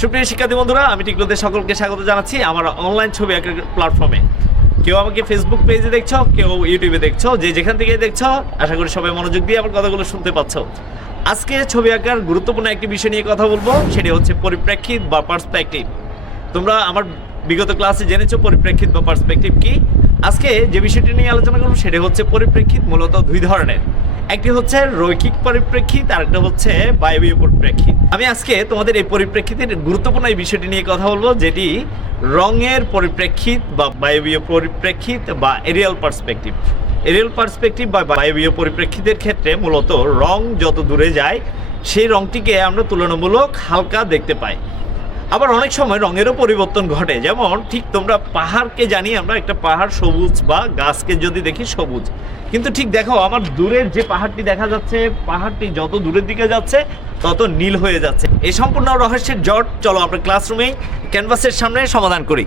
সুপ্রিয় শিক্ষার্থী বন্ধুরা, আমি টিকলোদের সকলকে স্বাগত জানাচ্ছি আমার অনলাইন ছবি আঁকার প্ল্যাটফর্মে কেউ আমাকে ফেসবুক পেজে দেখছ, কেউ ইউটিউবে দেখছ, যে যেখান থেকে দেখছ, আশা করি সবাই মনোযোগ দিয়ে আমার কথাগুলো শুনতে পাচ্ছ। আজকে ছবি আঁকার গুরুত্বপূর্ণ একটি বিষয় নিয়ে কথা বলব, সেটি হচ্ছে পরিপ্রেক্ষিত বা পার্সপেক্টিভ তোমরা আমার বিগত ক্লাসে জেনেছো পরিপ্রেক্ষিত বা পার্সপেক্টিভ কি? আজকে যে বিষয়টি নিয়ে আলোচনা করব, সেটি হচ্ছে পরিপ্রেক্ষিত মূলত দুই ধরনের। একটি হচ্ছে রৈখিক পরিপ্রেক্ষিত আর একটা হচ্ছে বায়বীয় পরিপ্রেক্ষিত। আমি আজকে তোমাদের এই পরিপ্রেক্ষিতের গুরুত্বপূর্ণ এই বিষয়টি নিয়ে কথা বলব, যেটি রঙের পরিপ্রেক্ষিত বা বায়বীয় পরিপ্রেক্ষিত বা এরিয়াল পার্সপেক্টিভ এরিয়াল পার্সপেক্টিভ বা বায়বীয় পরিপ্রেক্ষিতের ক্ষেত্রে মূলত রং যত দূরে যায়, সেই রংটিকে আমরা তুলনামূলক হালকা দেখতে পাই। আবার অনেক সময় রঙেরও পরিবর্তন ঘটে। যেমন ঠিক তোমরা পাহাড়কে জানি আমরা একটা পাহাড় সবুজ বা গাছকে যদি দেখি সবুজ। কিন্তু ঠিক দেখো আমার দূরের যে পাহাড়টি দেখা যাচ্ছে, পাহাড়টি যত দূরের দিকে যাচ্ছে, তত নীল হয়ে যাচ্ছে। এই সম্পূর্ণ রহস্যের জট। চলো আমরা ক্লাসরুমে ক্যানভাসের সামনে সমাধান করি।